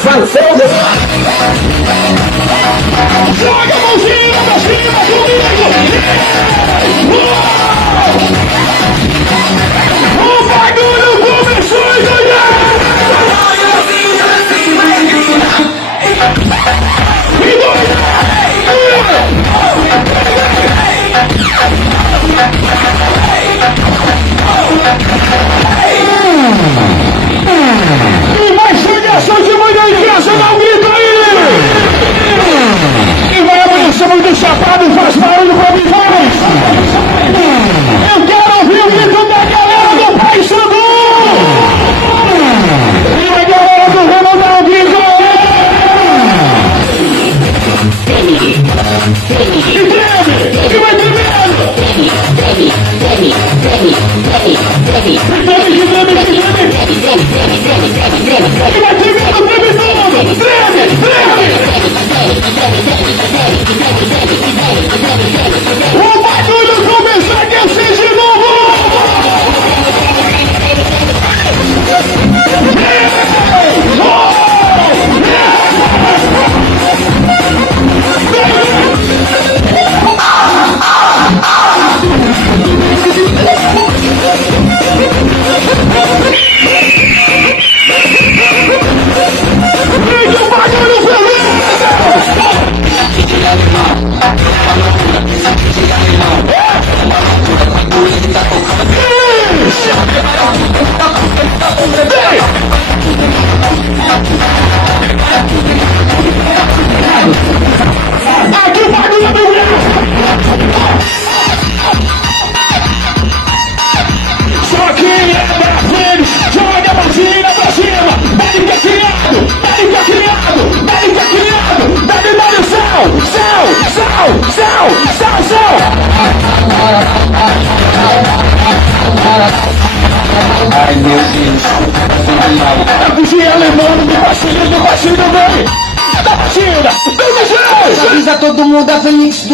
Joga a mãozinha pra cima comigo! O bagulho começou a ganhar! E dois! E mais chegação de manhã em casa, não grita aí! E vai amanhecer muito chapado e faz barulho pra mim, faz! Eu quero ouvir o grito da galera do Paysandu! E a galera do Remo dá um grito! E treme! E vai tremendo! E vai tremendo, treme todo! Treme! O bagulho começa a aquecer de novo! Aqui o bagulho é meu! Só quem é da Fenix, joga a vacina pra cima! Dale que é criado! Dale que é criado! Dale que é criado! Dale, dale, sal! Sal! Sal! Sal! Sal! Sal! Ai meu Deus, A cozinha alemã do baixinho, vem! Da batida! Vem, avisa todo mundo da Fenix.